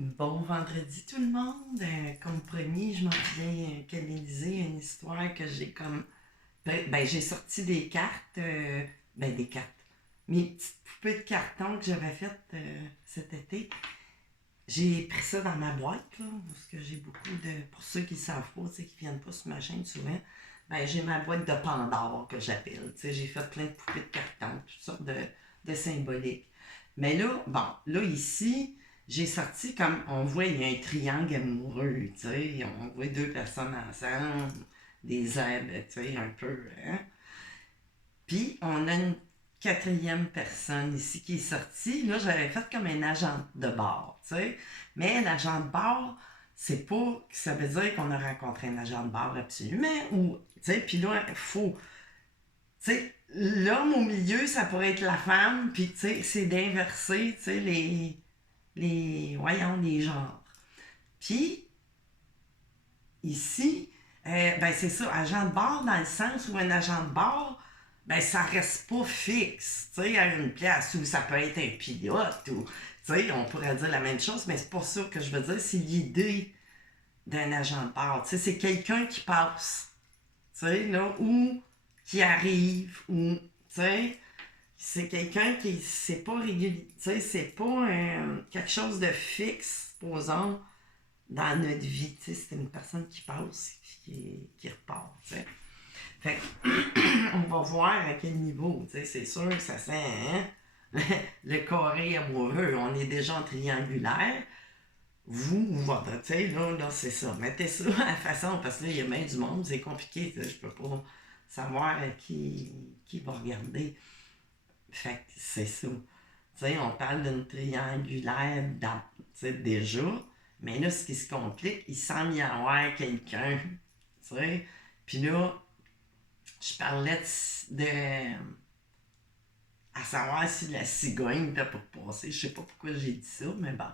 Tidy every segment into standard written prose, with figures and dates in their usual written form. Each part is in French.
Bon vendredi tout le monde. Comme promis, je m'en viens canaliser une histoire que j'ai comme... j'ai sorti des cartes, des cartes. Mes petites poupées de carton que j'avais faites cet été. J'ai pris ça dans ma boîte, là, parce que j'ai beaucoup de... Pour ceux qui ne savent pas, tu sais, qui viennent pas sur ma chaîne souvent, j'ai ma boîte de Pandore que j'appelle. Tu sais, j'ai fait plein de poupées de carton, toutes sortes de symboliques. Mais là, là ici, j'ai sorti comme, on voit, il y a un triangle amoureux, tu sais, on voit deux personnes ensemble, des êtres, tu sais, un peu, hein. Puis, on a une quatrième personne ici qui est sortie. Là, j'avais fait comme un agent de bord, tu sais. Mais l'agent de bord, c'est pas que ça veut dire qu'on a rencontré un agent de bord absolument. Ou, tu sais, puis là, il faut. Tu sais, l'homme au milieu, ça pourrait être la femme, puis, tu sais, c'est d'inverser, tu sais, les genres. Puis, ici, c'est ça, agent de bord dans le sens où un agent de bord, ça reste pas fixe, tu sais, à une place où ça peut être un pilote ou, tu sais, on pourrait dire la même chose, mais c'est pas ça que je veux dire, c'est l'idée d'un agent de bord, tu sais, c'est quelqu'un qui passe, tu sais, là, ou qui arrive, ou, tu sais, c'est quelqu'un qui, c'est pas régulier, tu sais, c'est pas quelque chose de fixe, posons, dans notre vie. Tu sais, c'est une personne qui passe qui repart. Tu sais. Fait on va voir à quel niveau. Tu sais, c'est sûr que ça sent le carré amoureux. On est déjà en triangulaire. Vous, votre, tu sais, là, c'est ça. Mettez ça à la façon, parce que là, il y a bien du monde, c'est compliqué. Tu sais, je peux pas savoir qui va regarder. Fait que c'est ça. Tu sais, on parle d'une triangulaire tu sais, déjà, mais là, ce qui se complique, il semble y avoir quelqu'un, tu sais. Puis là, je parlais à savoir si la cigogne était pour passer. Je sais pas pourquoi j'ai dit ça, mais bon.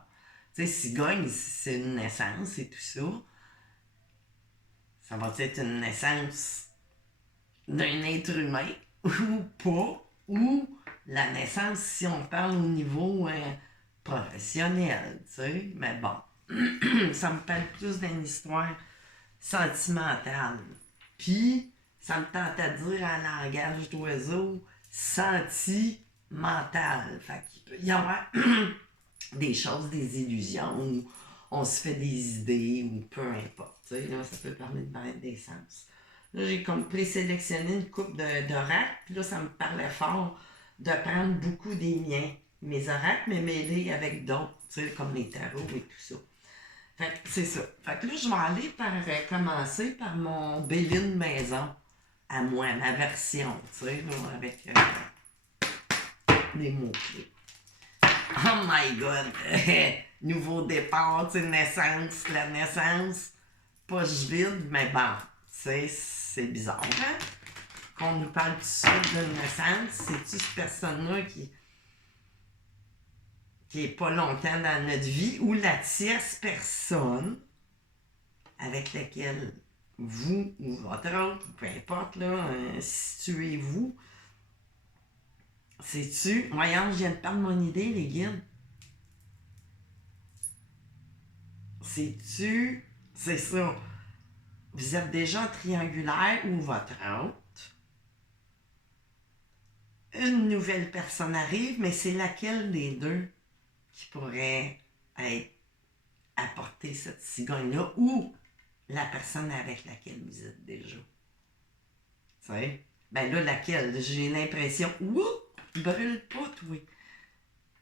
Tu sais, cigogne, c'est une naissance et tout ça. Ça va être une naissance d'un être humain ou pas, ou la naissance si on parle au niveau professionnel, tu sais. Mais bon, ça me parle plus d'une histoire sentimentale. Puis, ça me tente à dire en langage d'oiseau sentimental. Fait qu'il peut y avoir des choses, des illusions, où on se fait des idées, ou peu importe. Tu sais, là, ça peut parler de bien des sens. Là, j'ai comme présélectionné une coupe d'oracles, puis là, ça me parlait fort de prendre beaucoup des miens, mes oracles, mais mêlés avec d'autres, tu sais, comme les tarots et tout ça. Fait que c'est ça. Fait que là, je vais aller commencer par mon Béline maison, à moi, ma version, tu sais, là, avec des mots-clés. Oh my god! Nouveau départ, tu sais, naissance, la naissance, poche vide, mais bon, tu sais, c'est bizarre, hein? Qu'on nous parle tout de suite de naissance, c'est-tu cette personne-là qui est pas longtemps dans notre vie, ou la tierce personne avec laquelle vous ou votre autre, peu importe, là, situez-vous, c'est-tu, voyons, je viens de perdre mon idée, les guides, c'est-tu, c'est ça, vous êtes déjà triangulaire ou votre autre, une nouvelle personne arrive, mais c'est laquelle des deux qui pourrait être apporter cette cigogne-là ou la personne avec laquelle vous êtes déjà. Tu sais? Ben là, laquelle? J'ai l'impression. Ouh! Brûle pas, toi.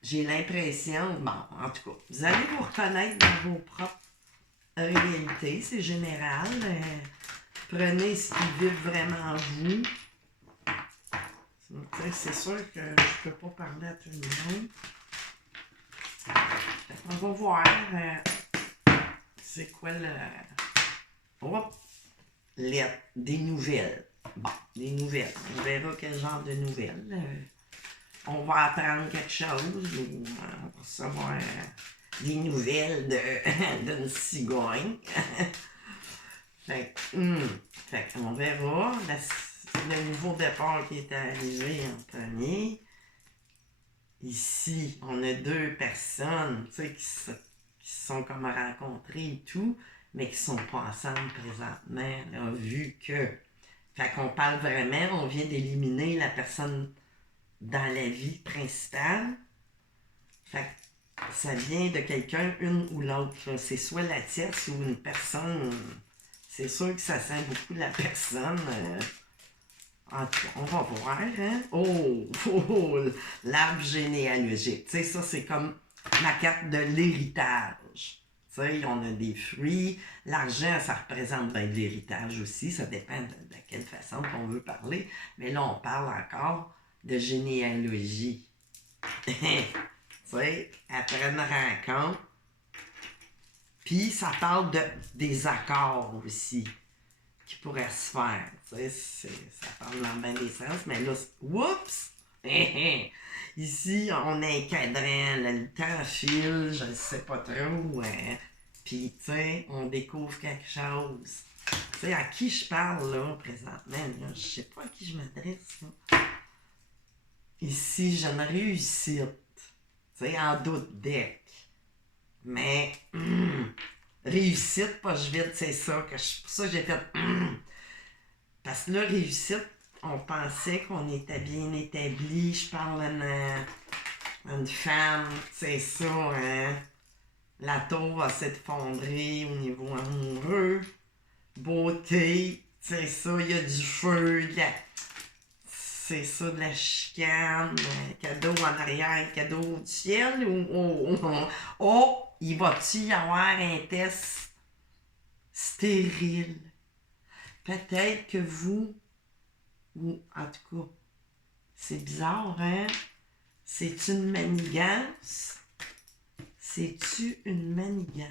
J'ai l'impression. Bon, en tout cas, vous allez vous reconnaître dans vos propres réalités. C'est général. Prenez ce qui vibre vraiment vous. C'est sûr que je peux pas parler à tout le monde. On va voir c'est quoi le. Oh, des nouvelles. Bon, des nouvelles. On verra quel genre de nouvelles. On va apprendre quelque chose ou on va recevoir des nouvelles d'une cigogne. fait qu'on verra. Le nouveau départ qui est arrivé en premier. Ici, on a deux personnes qui sont sont comme rencontrés et tout, mais qui sont pas ensemble présentement, là, vu que... Fait qu'on parle vraiment, on vient d'éliminer la personne dans la vie principale. Fait que ça vient de quelqu'un, une ou l'autre, là. C'est soit la tierce ou une personne... C'est sûr que ça sent beaucoup la personne... En tout cas, on va voir, hein? Oh, l'arbre généalogique. Tu sais, ça, c'est comme ma carte de l'héritage. Tu sais, on a des fruits. L'argent, ça représente bien de l'héritage aussi. Ça dépend de quelle façon qu'on veut parler. Mais là, on parle encore de généalogie. Tu sais, après une rencontre. Puis, ça parle des accords aussi qui pourrait se faire. Tu sais, ça parle dans bien des sens, mais là, oups! Ici, on a un cadran, là, le temps file, je ne sais pas trop. Hein. Puis, tu sais, on découvre quelque chose. Tu sais, à qui je parle, là, présentement, là, je sais pas à qui je m'adresse, là. Ici, j'ai une réussite. Tu sais, en doute deck. Mais, réussite, pas je vide, c'est ça. Pour ça que j'ai fait, Parce que là, réussite, on pensait qu'on était bien établi. Je parle à une femme, c'est ça, hein. La tour va s'effondrer au niveau amoureux. Beauté, c'est ça, il y a du feu, c'est ça, de la chicane, cadeau en arrière, cadeau du ciel, ou il va-t-il y avoir un test stérile? Peut-être que vous, ou en tout cas, c'est bizarre, hein? C'est une manigance? C'est-tu une manigance?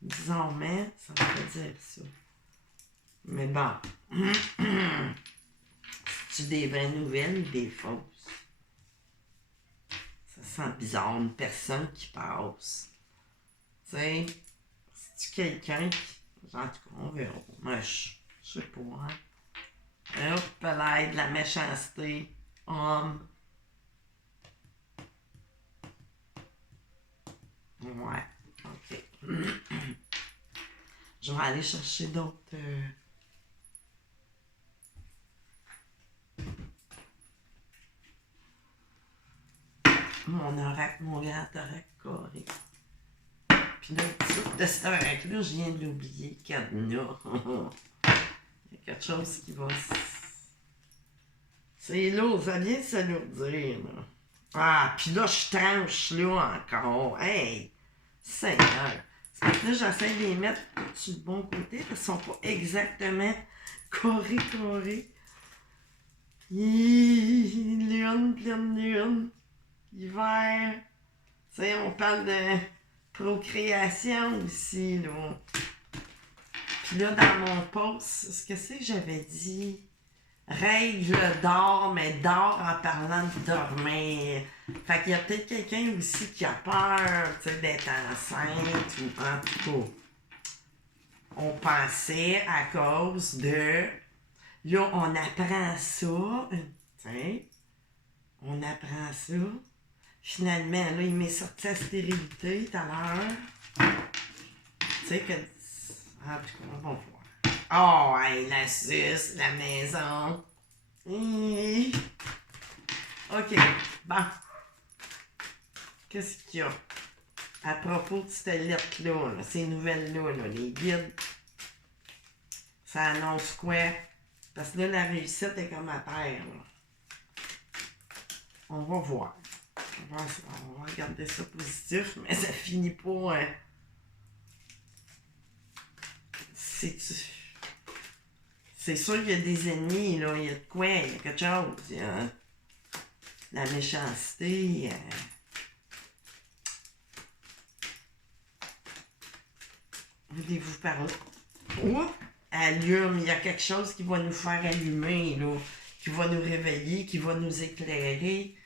Disons, mais ça veut pas dire ça. Mais bon. C'est-tu des vraies nouvelles ou des fausses? Ça sent bizarre, une personne qui passe. Tu sais, c'est-tu quelqu'un qui... En tout cas, on verra. Mais je sais pas, hein? Hop, là, de la méchanceté. Homme. Ouais, ok. Je vais aller chercher d'autres... Mon oracle, mon grand oracle carré. Puis là, de cet oracle-là, je viens de l'oublier, cadenas. Il y a quelque chose qui va... C'est lourd, ça vient de s'alourdir, là. Ah, puis là, je tranche là encore. Hey! Seigneur! C'est parce que là, j'essaie de les mettre sur le bon côté, parce qu'ils sont pas exactement carrés. Lune, pleine lune. Hiver. Tu sais, on parle de procréation aussi, là. Puis là, dans mon post, ce que c'est que j'avais dit? Règle d'or, mais d'or en parlant de dormir. Fait qu'il y a peut-être quelqu'un aussi qui a peur, tu sais, d'être enceinte, ou en tout cas. On pensait à cause de... Là, on apprend ça, tu sais. On apprend ça. Finalement, là, il m'est sorti la stérilité tout à l'heure. Tu sais que... En tout cas, on va voir. Oh, hey, la suce, la maison. OK, bon. Qu'est-ce qu'il y a? À propos de cette lettre-là, là, ces nouvelles-là, là, les guides, ça annonce quoi? Parce que là, la réussite est comme à terre, là. On va voir. On va regarder ça positif, mais ça finit pas... C'est sûr qu'il y a des ennemis, là. Il y a de quoi, il y a quelque chose. Il y a la méchanceté. Voulez-vous parler? Oh! Allume, il y a quelque chose qui va nous faire allumer, là. Qui va nous réveiller, qui va nous éclairer.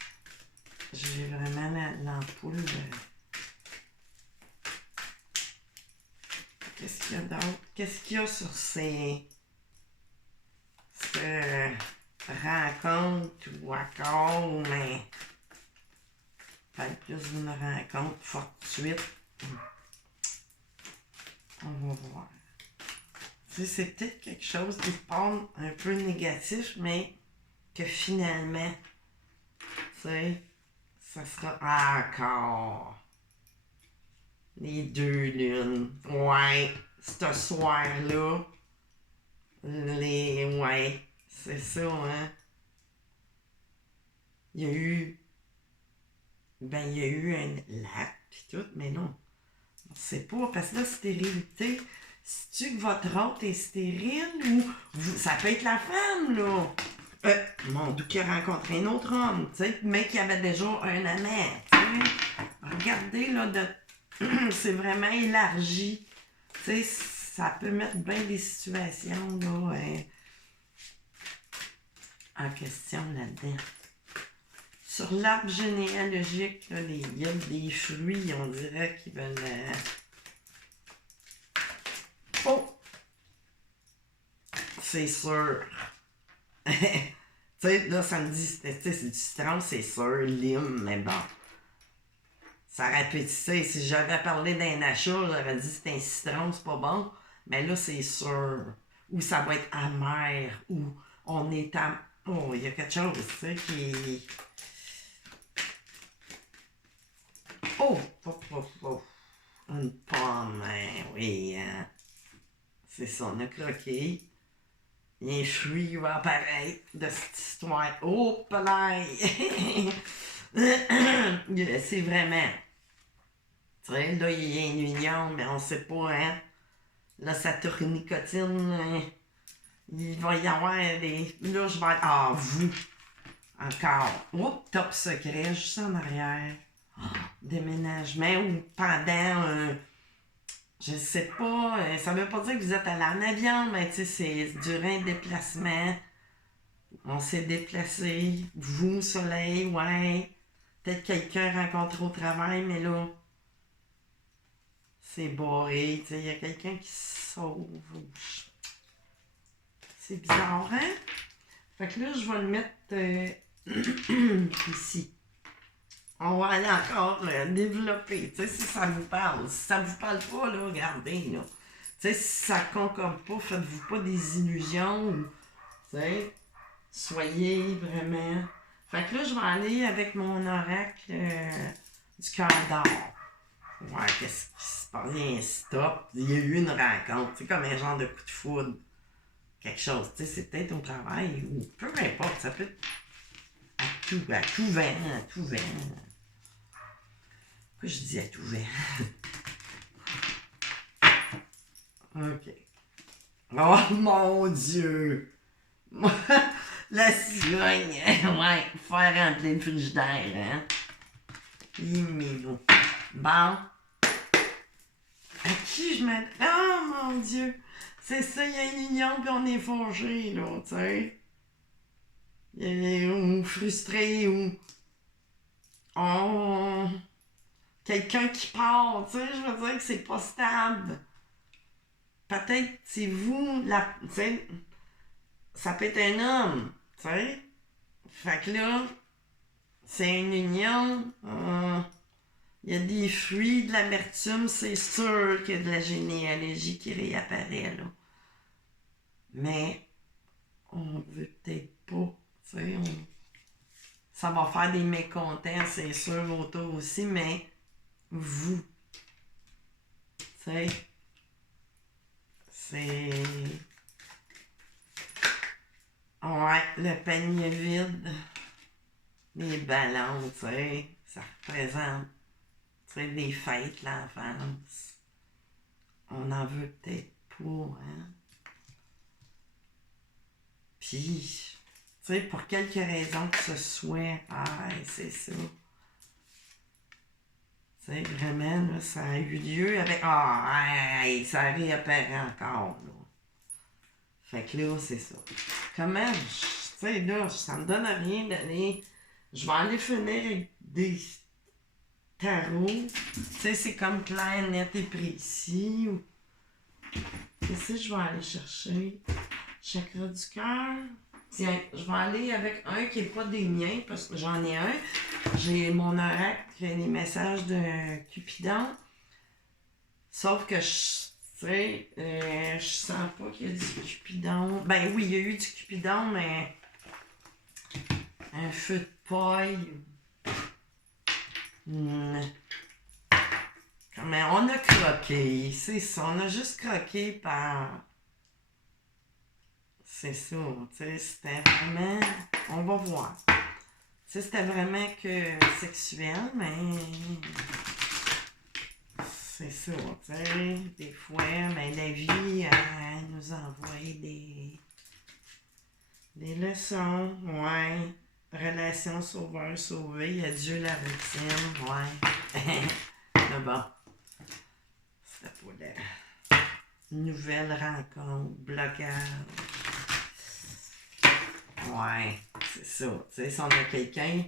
J'ai vraiment l'ampoule. Qu'est-ce qu'il y a d'autre? Qu'est-ce qu'il y a sur ces rencontres ou accords, mais peut-être plus d'une rencontre fortuite. On va voir. Tu sais, c'est peut-être quelque chose qui semble un peu négatif, mais que finalement, tu sais, ça sera encore les deux lunes. Ouais, ce soir-là, ouais, c'est ça, hein. Il y a eu un lac pis tout, mais non. On sait pas, parce que la stérilité, c'est-tu que votre hôte est stérile ou ça peut être la femme, là? Mon Dieu, qui a rencontré un autre homme, tu sais, mais qui avait déjà un amant, tu sais. Regardez, là, c'est vraiment élargi. Tu sais, ça peut mettre bien des situations, là, en question là-dedans. Sur l'arbre généalogique, là, il y a des fruits, on dirait qu'ils veulent... Oh! C'est sûr. Tu sais, là, ça me dit, c'est du citron, c'est sûr, lime, mais bon. Ça aurait pu, tu sais, si j'avais parlé d'un achat, j'aurais dit c'est un citron, c'est pas bon. Mais là, c'est sûr. Ou ça va être amer, ou on est à... Oh, il y a quelque chose, tu sais, qui... Oh! Une pomme, hein, oui, hein. C'est ça, on a croqué. Il y a un fruit qui va apparaître de cette histoire. Oh, pelaille! C'est vraiment... Tu sais, là, il y a une union, mais on sait pas, hein. Là, ça tourne nicotine. Hein. Il va y avoir des... Là, je vais... Ah, vous! Encore. Oh, top secret, juste en arrière. Déménagement ou pendant... je sais pas, ça veut pas dire que vous êtes allé en avion, mais tu sais, c'est durant un déplacement. On s'est déplacé. Vous, soleil, ouais. Peut-être quelqu'un rencontré au travail, mais là... C'est barré, tu sais, il y a quelqu'un qui se sauve. C'est bizarre, hein? Fait que là, je vais le mettre ici. On va aller encore développer, tu sais, si ça vous parle. Si ça vous parle pas, là, regardez, là. Tu sais, si ça concorde pas, faites-vous pas des illusions. Tu sais, soyez vraiment... Fait que là, je vais aller avec mon oracle du cœur d'or. Ouais, qu'est-ce qui se passe? Il y a un stop. Il y a eu une rencontre. C'est comme un genre de coup de foudre. Quelque chose. Tu sais, c'est peut-être au travail ou peu importe. Ça peut être à tout vent. À tout vent. Pourquoi je dis à tout vent? OK. Oh mon Dieu! La cigogne. Ouais, faire remplir le frigidaire, hein? Immélo. Bon. À qui je m'attends? Oh mon Dieu! C'est ça, il y a une union puis on est forgé, là, tu sais. Ou frustré, ou... Oh... Quelqu'un qui part, tu sais, je veux dire que c'est pas stable. Peut-être c'est vous, tu sais, ça peut être un homme, tu sais. Fait que là, c'est une union. Il y a des fruits, de l'amertume, c'est sûr qu'il y a de la généalogie qui réapparaît, là. Mais, on veut peut-être pas, tu sais, ça va faire des mécontents, c'est sûr, autour aussi, mais vous, tu sais, c'est... Ouais, le panier vide, les ballons, tu sais, ça représente, tu sais, les fêtes, l'enfance. On en veut peut-être pas, hein. Puis, tu sais, pour quelque raison que ce soit, c'est ça. Tu sais, vraiment, là, ça a eu lieu avec... ça réapparaît encore, là. Fait que là, c'est ça. Comment, tu sais, là, ça me donne rien d'aller... Je vais aller finir avec des tarots. Tu sais, c'est comme clair, net et précis. Qu'est-ce que je vais aller chercher? Chakra du cœur. Tiens, je vais aller avec un qui n'est pas des miens, parce que j'en ai un. J'ai mon oracle qui a des messages de Cupidon. Sauf que je sens pas qu'il y a du Cupidon. Ben oui, il y a eu du Cupidon, mais un feu de paille. Mais on a croqué, c'est ça. On a juste croqué par. C'est ça, tu sais, c'était vraiment. On va voir. Tu sais, c'était vraiment que sexuel, mais. C'est ça, tu sais. Des fois, mais la vie, elle nous envoie des leçons, ouais. Relation sauveur-sauvé, adieu la routine, ouais. Mais bon, c'était pas la nouvelle rencontre, blocage. Ouais, c'est ça. Tu sais, si on a quelqu'un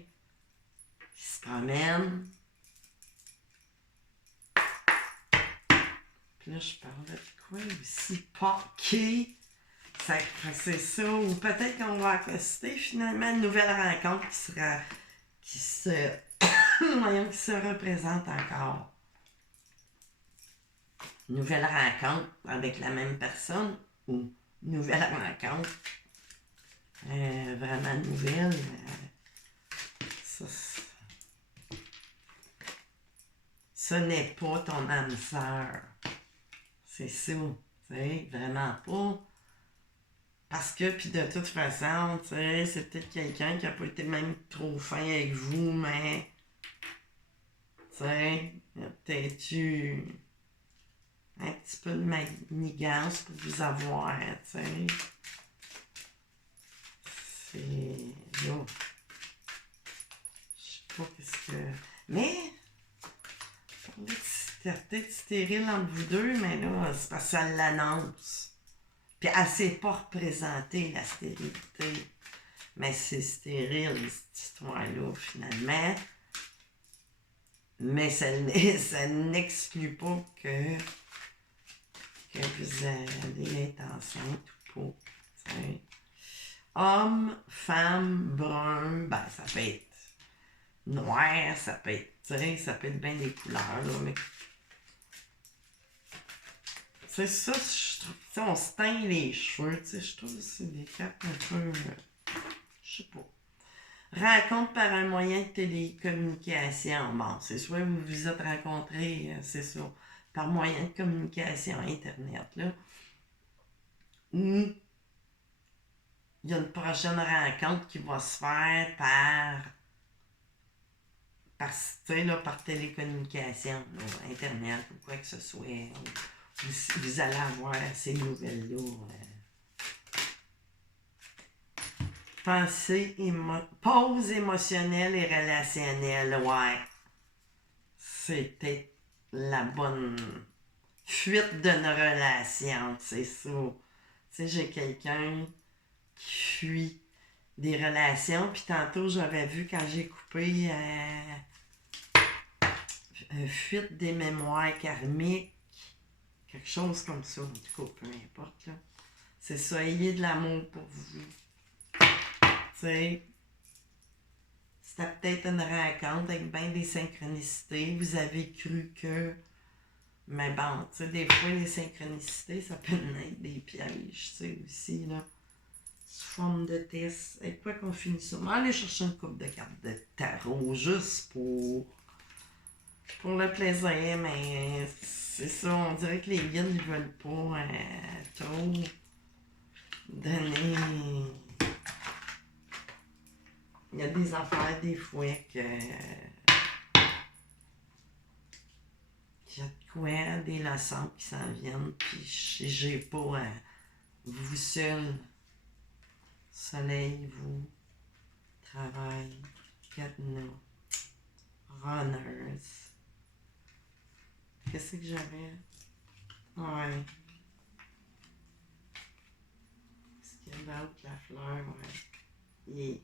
qui se promène, puis là, je parlais de quoi aussi? Parquet. C'est ça. Ou peut-être qu'on va accoster finalement une nouvelle rencontre qui se, voyons, qui se représente encore. Nouvelle rencontre avec la même personne ou nouvelle rencontre vraiment nouvelle. Ça n'est pas ton âme sœur. C'est ça. Tu sais, vraiment pas. Parce que, puis de toute façon, tu sais, c'est peut-être quelqu'un qui a pas été même trop fin avec vous, mais. Tu sais, il y a peut-être eu un petit peu de manigance pour vous avoir, tu sais. C'est. Là. Je sais pas qu'est-ce que. Mais. C'était peut-être stérile entre vous deux, mais là, c'est parce que ça l'annonce. Puis elle ne s'est pas représentée, la stérilité. Mais c'est stérile, cette histoire-là, finalement. Mais ça n'exclut pas que vous allez être enceinte ou pas. T'sais. Homme, femme, brun, ben ça peut être noir, ça peut être, ça peut être bien des couleurs, là, mais c'est ça, je trouve, on se teint les cheveux, je trouve que c'est des cartes un peu, je sais pas. Rencontre par un moyen de télécommunication. Bon, c'est soit vous vous êtes rencontrés, c'est ça, par moyen de communication Internet, là. Ou il y a une prochaine rencontre qui va se faire par télécommunication, là, Internet, ou quoi que ce soit. Vous allez avoir ces nouvelles-là. Pause émotionnelle et relationnelle, ouais. C'était la bonne fuite de nos relations, c'est ça. Tu sais, j'ai quelqu'un qui fuit des relations, puis tantôt j'avais vu quand j'ai coupé fuite des mémoires karmiques, quelque chose comme ça, en tout cas, peu importe, là. C'est ça, ayez de l'amour pour vous. Tu sais, c'était peut-être une rencontre avec bien des synchronicités. Vous avez cru que. Mais bon, tu sais, des fois, les synchronicités, ça peut être des pièges, tu sais, aussi, là. Sous forme de test. Et quoi qu'on finit ça? On va aller chercher une coupe de cartes de tarot, juste pour le plaisir, mais c'est ça, on dirait que les guides, ils veulent pas trop donner. Il y a des affaires, des fois, qu'il y a de quoi, des leçons qui s'en viennent, puis j'ai pas vous seul, soleil, vous, travail, cadenas, runners. Qu'est-ce que j'avais? Ouais. Qu'est-ce qu'il y a d'autre, la fleur, ouais. Yeah.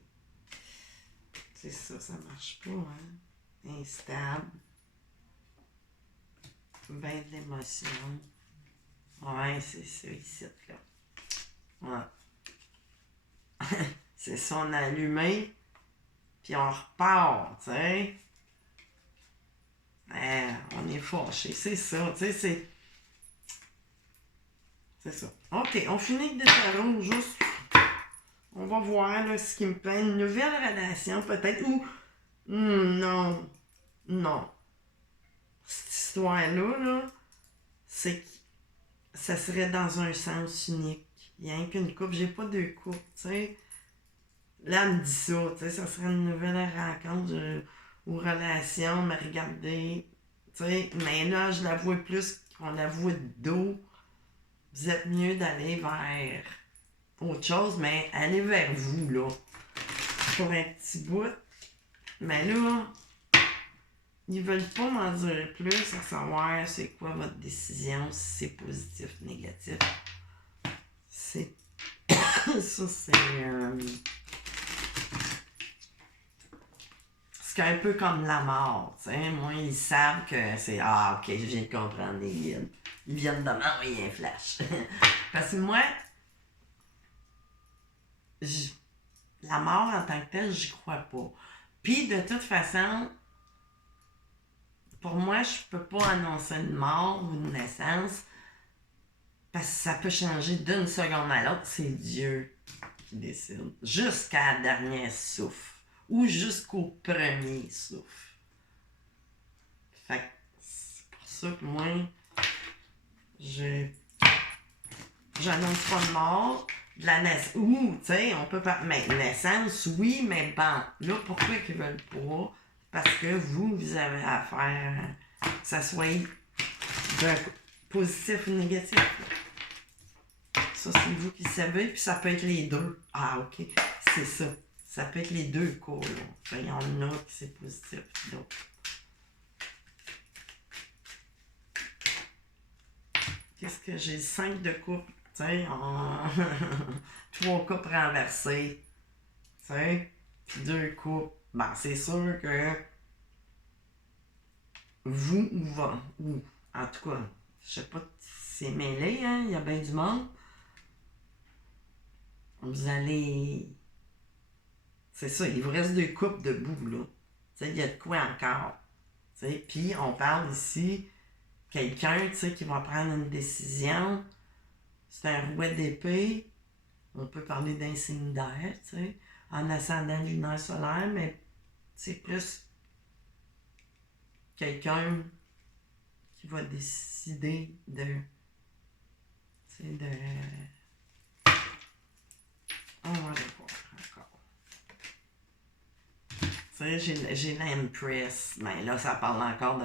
C'est ça, ça marche pas, hein. Instable. Ben de l'émotion. Ouais, c'est ça, ici, là. Ouais. C'est ça, on a allumé, puis on repart, tu sais. On est fâché, c'est ça, tu sais, c'est ça. OK, on finit avec des tarots, juste. On va voir là, ce qui me plaît. Une nouvelle relation, peut-être, ou. Non. Non. Cette histoire-là, là, c'est que ça serait dans un sens unique. Il n'y a qu'une couple. J'ai pas deux couples, tu sais. Là, elle me dit ça, tu sais, ça serait une nouvelle rencontre ou relation, me regarder, tu sais. Mais là, je la vois plus qu'on la voit de dos. Vous êtes mieux d'aller vers autre chose, mais allez vers vous, là. Pour un petit bout. Mais là, ils veulent pas m'en dire plus à savoir c'est quoi votre décision, si c'est positif ou négatif. C'est. Ça, c'est un peu comme la mort, tu sais. Moi, ils savent que c'est. Ah, ok, je viens de comprendre, ils viennent de m'envoyer un flash. Parce que moi, la mort en tant que telle, j'y crois pas. Puis, de toute façon, pour moi, je peux pas annoncer une mort ou une naissance parce que ça peut changer d'une seconde à l'autre. C'est Dieu qui décide. Jusqu'à la dernière souffle. Ou jusqu'au premier souffle. Fait que c'est pour ça que moi, j'annonce pas de mort. De la naissance. Ou, tu sais, on peut pas. Mais naissance, oui, mais bon. Là, pourquoi ils veulent pas? Parce que vous avez affaire que ça soit positif ou négatif. Ça, c'est vous qui savez, puis ça peut être les deux. Ah, ok, c'est ça. Ça peut être les deux cas, là. Il y en a qui c'est positif, puis l'autre. Qu'est-ce que j'ai? 5 de coupe, tu sais, 3 coupes renversées, tu sais, puis 2 coupes. Ben, c'est sûr que vous ou en tout cas, je sais pas si c'est mêlé, hein, il y a bien du monde. Vous allez. C'est ça, il vous reste 2 coupes debout, là. Tu sais, il y a de quoi encore. Tu sais, puis on parle ici, quelqu'un, tu sais, qui va prendre une décision. C'est un rouet d'épée. On peut parler d'un signe d'air, tu sais, en ascendant lunaire solaire, mais c'est plus quelqu'un qui va décider de. Tu sais, de. On va aller voir encore. Tu sais, j'ai l'Empress, mais là, ça parle encore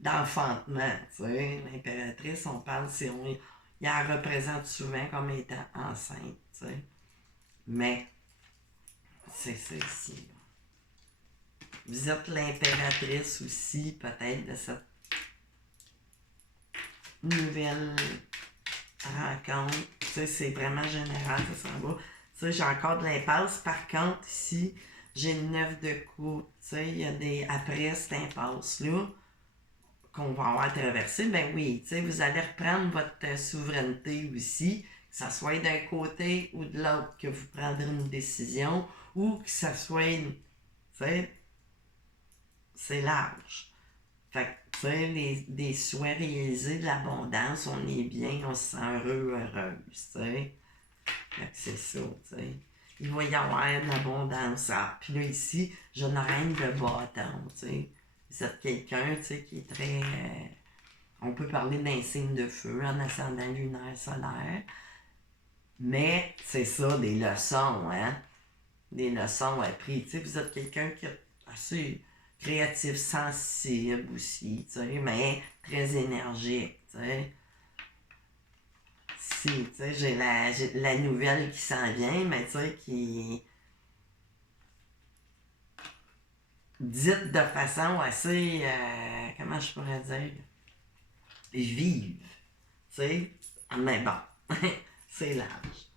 d'enfantement, tu sais. L'impératrice, on parle, il la représente souvent comme étant enceinte, tu sais. Mais, c'est ça ici. Vous êtes l'impératrice aussi, peut-être, de cette nouvelle rencontre. Tu sais, c'est vraiment général, ça s'en va. Tu sais, j'ai encore de l'impasse. Par contre, ici, j'ai le 9 de coupe. Tu sais, il y a des. Après cette impasse-là, qu'on va avoir traversé, ben oui, tu sais, vous allez reprendre votre souveraineté aussi, que ça soit d'un côté ou de l'autre, que vous prendrez une décision, ou que ça soit, tu sais, c'est large. Fait que, tu sais, des souhaits réalisés, de l'abondance, on est bien, on se sent heureux, heureuse, tu sais. Fait que c'est ça, tu sais. Il va y avoir de l'abondance. Ah, puis là, ici, j'ai une reine de bâton, tu sais. Vous êtes quelqu'un, tu sais, qui est très... on peut parler d'un signe de feu en ascendant lunaire solaire. Mais c'est ça, des leçons, hein. Des leçons apprises. Tu sais, vous êtes quelqu'un qui est assez créatif, sensible aussi, tu sais, mais très énergique, tu sais. Si, tu sais, j'ai la nouvelle qui s'en vient, mais tu sais, qui dite de façon assez, comment je pourrais dire, vive, tu sais, mais bon, c'est large.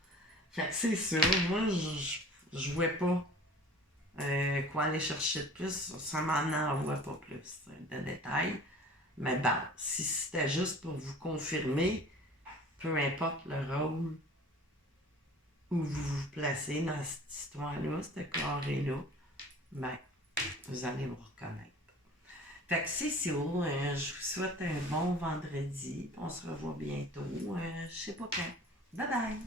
Fait que c'est ça, moi, je vois pas quoi aller chercher de plus, ça m'en envoie pas plus de détails. Mais bon, si c'était juste pour vous confirmer, peu importe le rôle où vous vous placez dans cette histoire-là, ce carré-là, ben, vous allez vous reconnaître. Fait que c'est ça, je vous souhaite un bon vendredi. On se revoit bientôt. Je sais pas quand. Bye bye!